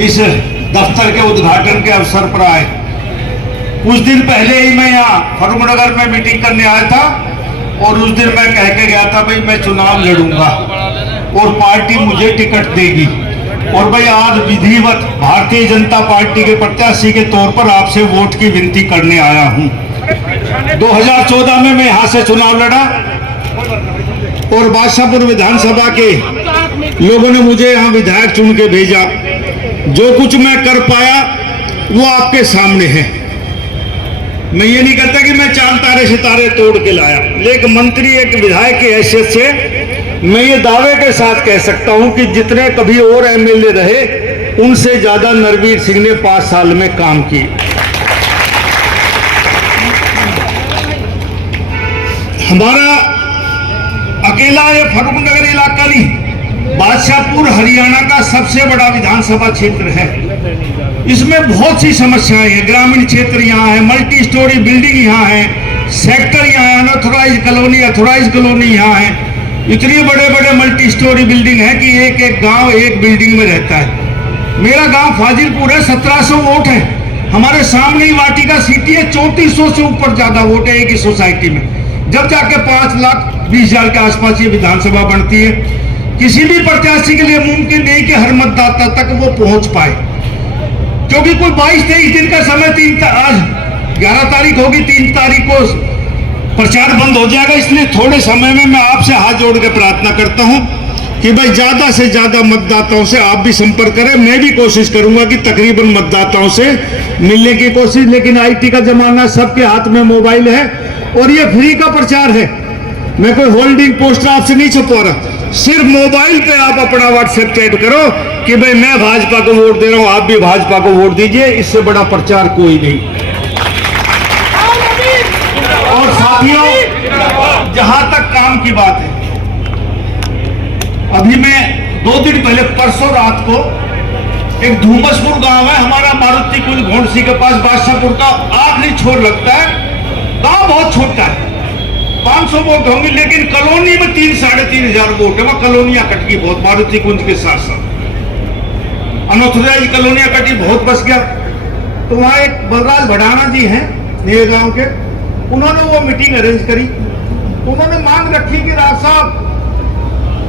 इस दफ्तर के उद्घाटन के अवसर पर आए। कुछ दिन पहले ही मैं यहाँ फर्रुखनगर में मीटिंग करने आया था और उस दिन मैं कह के गया था भाई मैं चुनाव लड़ूंगा और पार्टी मुझे टिकट देगी। और भाई आज विधिवत भारतीय जनता पार्टी के प्रत्याशी के तौर पर आपसे वोट की विनती करने आया हूँ। 2014 में मैं यहाँ से चुनाव लड़ा और बादशाहपुर विधानसभा के लोगों ने मुझे यहाँ विधायक चुन के भेजा। जो कुछ मैं कर पाया वो आपके सामने है। मैं ये नहीं कहता कि मैं चांद तारे सितारे तोड़ के लाया, लेकिन मंत्री एक विधायक की हैसियत से मैं ये दावे के साथ कह सकता हूं कि जितने कभी और एमएलए रहे उनसे ज्यादा नरवीर सिंह ने 5 साल में काम किए। हमारा अकेला ये फर्रुखनगर इलाका नहीं, बादशाहपुर हरियाणा का सबसे बड़ा विधानसभा क्षेत्र है। इसमें बहुत सी समस्याएं हैं। ग्रामीण क्षेत्र यहाँ है, मल्टी स्टोरी बिल्डिंग यहाँ है, सेक्टर यहाँ है, अनऑथोराइज कॉलोनी, अथोराइज कॉलोनी यहाँ है। इतने बड़े बड़े मल्टी स्टोरी बिल्डिंग है कि एक एक गांव एक बिल्डिंग में रहता है। मेरा गांव फाजिलपुर है, 1700 वोट है। हमारे सामने ही वाटिका सिटी है, 3400 से ऊपर ज्यादा वोट है एक ही सोसाइटी में। जब जाके 5,20,000 के आसपास ये विधानसभा बनती है। किसी भी प्रत्याशी के लिए मुमकिन नहीं कि हर मतदाता तक वो पहुंच पाए, क्योंकि कोई 22-23 दिन का समय, आज 11 तारीख होगी, 3 तारीख को प्रचार बंद हो जाएगा। इसलिए थोड़े समय में मैं आपसे हाथ जोड़ के प्रार्थना करता हूं कि भाई ज्यादा से ज्यादा मतदाताओं से आप भी संपर्क करें। मैं भी कोशिश करूंगा कि तकरीबन मतदाताओं से मिलने की कोशिश, लेकिन आईटी का जमाना, सबके हाथ में मोबाइल है और ये फ्री का प्रचार है। मैं कोई होल्डिंग पोस्टर आपसे नहीं छपवा रहा, सिर्फ मोबाइल पे आप अपना व्हाट्सएप चैट करो कि भाई मैं भाजपा को वोट दे रहा हूं, आप भी भाजपा को वोट दीजिए। इससे बड़ा प्रचार कोई नहीं। और साथियों, जहां तक काम की बात है, अभी मैं 2 दिन पहले, परसों रात को, एक धूमसपुर गांव है हमारा, मारुति कुंज घोंसी के पास, बादशाहपुर का आखिरी छोर लगता है। गांव बहुत छोटा है, 500 वोट होंगे, लेकिन कॉलोनी में 3-3.5 वोट है। वह कॉलोनियां कटकी बहुत, मारुति कुंज के साथ साथ अनऑथोराइज कॉलोनियां कटी, बहुत बस गया। तो वहां एक बलराज भड़ाना जी हैं नए गांव के, उन्होंने वो मीटिंग अरेंज करी। उन्होंने मांग रखी कि राव साहब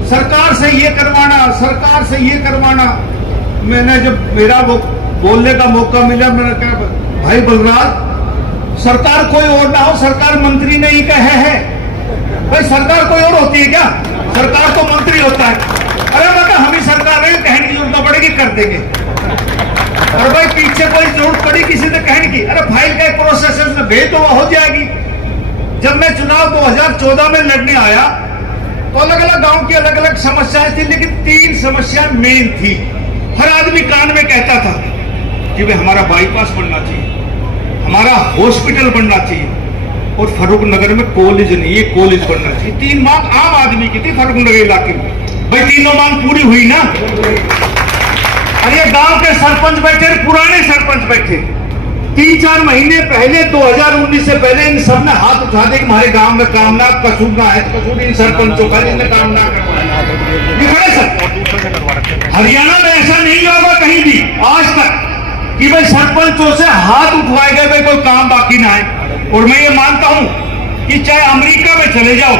सरकार से ये करवाना, सरकार से ये करवाना। मैंने जब मेरा वो बोलने का मौका मिला, मैंने कहा भाई बलराज, सरकार कोई और ना हो, सरकार मंत्री ने ही कहे है। भाई सरकार कोई और होती है क्या? सरकार तो मंत्री होता है। अरे मैं हम ही सरकार है, कहने की जरूरत पड़ेगी कर देंगे। और भाई पीछे कोई जरूरत पड़ी किसी ने कहने की, अरे फाइल का एक प्रोसेस में भेज तो हो जाएगी। जब मैं चुनाव 2014 में लड़ने आया तो अलग अलग गांव की अलग अलग समस्याएं थी, लेकिन 3 समस्या मेन थी। हर आदमी कान में कहता था कि भाई हमारा बाईपास बनना चाहिए, हमारा हॉस्पिटल बनना चाहिए और फर्रुखनगर में कॉलेज नहीं है, कॉलेज बनना चाहिए। 3 मांग आम आदमी की थी फर्रुखनगर इलाके में। भाई तीनों मांग पूरी हुई ना? अरे गांव के सरपंच बैठे, पुराने सरपंच बैठे, 3-4 महीने पहले 2019 से पहले इन सब ने हाथ उठा दे कि हमारे गांव में काम ना, कसूर ना है, कसूर इन सरपंचों का जिनने काम ना करवाया। हरियाणा में ऐसा नहीं होगा कहीं भी आज तक कि भाई सरपंचों से हाथ उठवाए गए, भाई कोई काम बाकी ना है। और मैं ये मानता हूं कि चाहे अमेरिका में चले जाओ,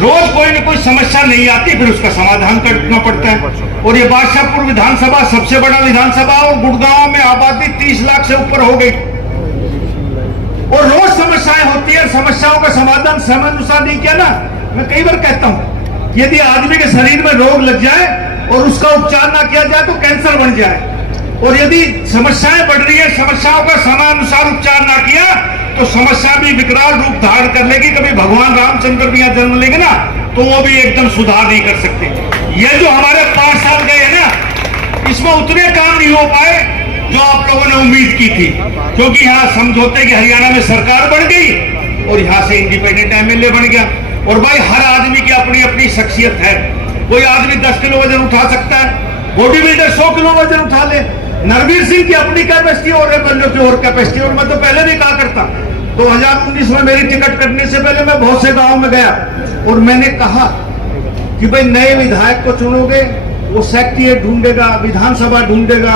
रोज कोई न कोई समस्या नहीं आती, फिर उसका समाधान करना पड़ता है। और ये बादशाहपुर विधानसभा सबसे बड़ा विधानसभा, और गुड़गांव में आबादी 30 लाख से ऊपर हो गई और रोज समस्याएं होती है। समस्याओं का समाधान समय अनुसार नहीं किया ना, मैं कई बार कहता हूं, यदि आदमी के शरीर में रोग लग जाए और उसका उपचार ना किया जाए तो कैंसर बन जाए। और यदि समस्याएं बढ़ रही है, समस्याओं का समयानुसार उपचार ना किया तो समस्या भी विकराल रूप धारण कर लेगी। कभी भगवान रामचंद्र भी यहाँ जन्म लेंगे ना तो वो भी एकदम सुधार नहीं कर सकते। ये जो हमारे 5 साल गए हैं ना, इसमें उतने काम नहीं हो पाए जो आप लोगों ने उम्मीद की थी, क्योंकि यहाँ समझौते की हरियाणा में सरकार बन गई और यहाँ से इंडिपेंडेंट एमएलए बन गया। और भाई हर आदमी की अपनी अपनी शख्सियत है। कोई आदमी 10 किलो वजन उठा सकता है, बॉडी बिल्डर 100 किलो वजन उठा ले। नरवीर सिंह की अपनी कैपेसिटी और एमएलए की और कैपेसिटी। और मैं तो पहले भी कहा करता, 2019 में मेरी टिकट कटने से पहले मैं बहुत से गांव में गया और मैंने कहा कि भाई नए विधायक को चुनोगे, वो सेक्रेटरीएट ढूंढेगा, विधानसभा ढूंढेगा,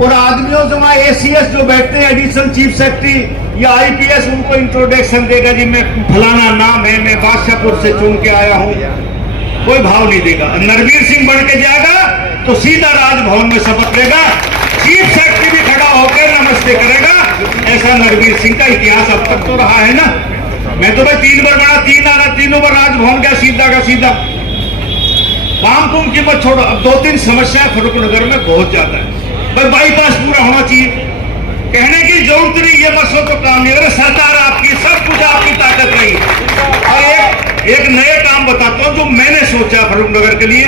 और आदमियों से वहां ACS जो बैठते हैं, एडिशनल चीफ सेक्रेटरी या IPS, उनको इंट्रोडक्शन देगा जी मैं फलाना नाम है, मैं बादशाहपुर से चुन के आया हूं, कोई भाव नहीं देगा। नरवीर सिंह बन के जाएगा तो सीधा राजभवन में शपथ लेगा, चीफ सेक्रेटरी भी खड़ा होकर नमस्ते करेगा। ऐसा नरवीर सिंह का इतिहास अब तक तो रहा है ना। मैं तो भाई 3 बार बना, तीनों बार राजभवन गया सीधा का सीधा। काम तुम की मत छोड़ो, अब 2-3 समस्या फर्रुखनगर में बहुत ज्यादा है। भाई बाईपास पूरा होना चाहिए, कहने की जरूरत नहीं, ये मत सोचो काम नहीं। अरे सरकार आपकी, सब कुछ आपकी ताकत रही। और एक नए काम बताता हूं जो मैंने सोचा फर्रुखनगर के लिए,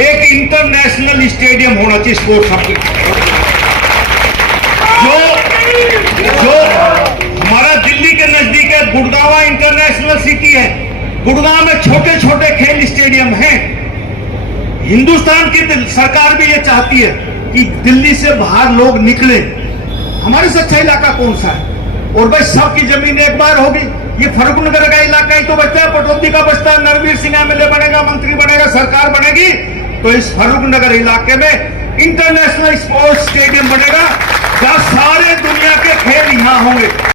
एक इंटरनेशनल स्टेडियम होना चाहिए स्पोर्ट्स हब। जो हमारा दिल्ली के नजदीक है, गुड़गांव इंटरनेशनल सिटी है, गुड़गांव में छोटे छोटे खेल स्टेडियम हैं। हिंदुस्तान की सरकार भी ये चाहती है कि दिल्ली से बाहर लोग निकले। हमारे से अच्छा इलाका कौन सा है? और भाई सबकी जमीन एक बार होगी। ये फर्रुखनगर का इलाका ही तो बचता है, पटौदी का बचता है। नरवीर सिंह MLA बनेगा, मंत्री बनेगा, सरकार बनेगी तो इस फर्रुखनगर इलाके में इंटरनेशनल स्पोर्ट्स स्टेडियम बनेगा, जहां सारे दुनिया के खेल यहां होंगे।